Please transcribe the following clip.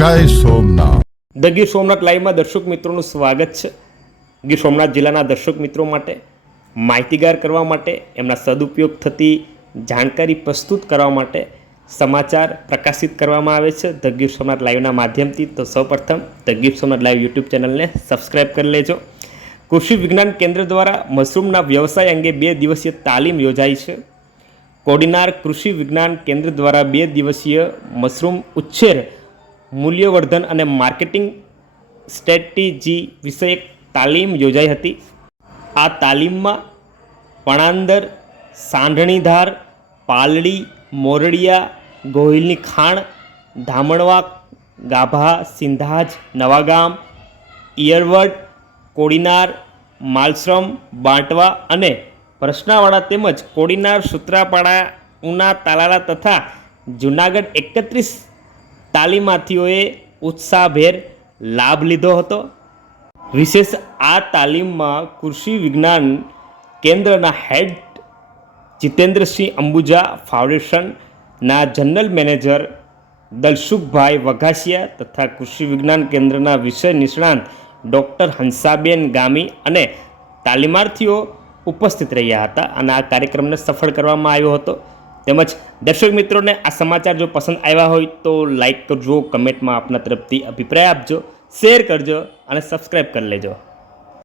જય સોમનાથ. ધ ગીર સોમનાથ લાઈવમાં દર્શક મિત્રોનું સ્વાગત છે. ગીર સોમનાથ જિલ્લાના દર્શક મિત્રો માટે માહિતીગાર કરવા માટે, એમના સદુપયોગ થતી જાણકારી પ્રસ્તુત કરવા માટે સમાચાર પ્રકાશિત કરવામાં આવે છે ધ ગીર સોમનાથ લાઈવના માધ્યમથી. તો સૌપ્રથમ the Gir Somnath live YouTube ચેનલને સબસ્ક્રાઈબ કરી લેજો. કૃષિ વિજ્ઞાન કેન્દ્ર દ્વારા મશરૂમના વ્યવસાય અંગે 2 દિવસીય તાલીમ યોજાઈ છે. કોડીનાર કૃષિ વિજ્ઞાન કેન્દ્ર દ્વારા 2 દિવસીય મશરૂમ ઉછેર, મૂલ્યવર્ધન અને માર્કેટિંગ સ્ટ્રેટેજી વિષયક તાલીમ યોજાઈ હતી. આ તાલીમમાં પણાંદર, સાંઢણીધાર, પાલડી, મોરડિયા, ગોહિલની ખાણ, ધામણવા, ગાભા, સિંધાજ, નવાગામ, ઈયરવડ, કોડીનાર, માલશ્રમ, બાંટવા અને પ્રશ્નાવાળા તેમજ કોડીનાર, સૂત્રાપાડા, ઉના, તાલાલા તથા જૂનાગઢ 31 તાલીમાર્થીઓએ ઉત્સાહભેર લાભ લીધો હતો. વિશેષ આ તાલીમમાં કૃષિ વિજ્ઞાન કેન્દ્રના હેડ જીતેન્દ્રસિંહ અંબુજા, ફાઉન્ડેશનના જનરલ મેનેજર દલસુખભાઈ વઘાસિયા તથા કૃષિ વિજ્ઞાન કેન્દ્રના વિષય નિષ્ણાંત ડૉક્ટર હંસાબેન ગામી અને તાલીમાર્થીઓ ઉપસ્થિત રહ્યા હતા અને આ કાર્યક્રમને સફળ કરવામાં આવ્યો હતો. તેમજ દર્શક મિત્રોને આ સમાચાર જો પસંદ આવ્યા હોય તો લાઈક કરજો, કમેન્ટમાં આપના તરફથી અભિપ્રાય આપજો, શેર કરજો અને સબસ્ક્રાઈબ કરી લેજો.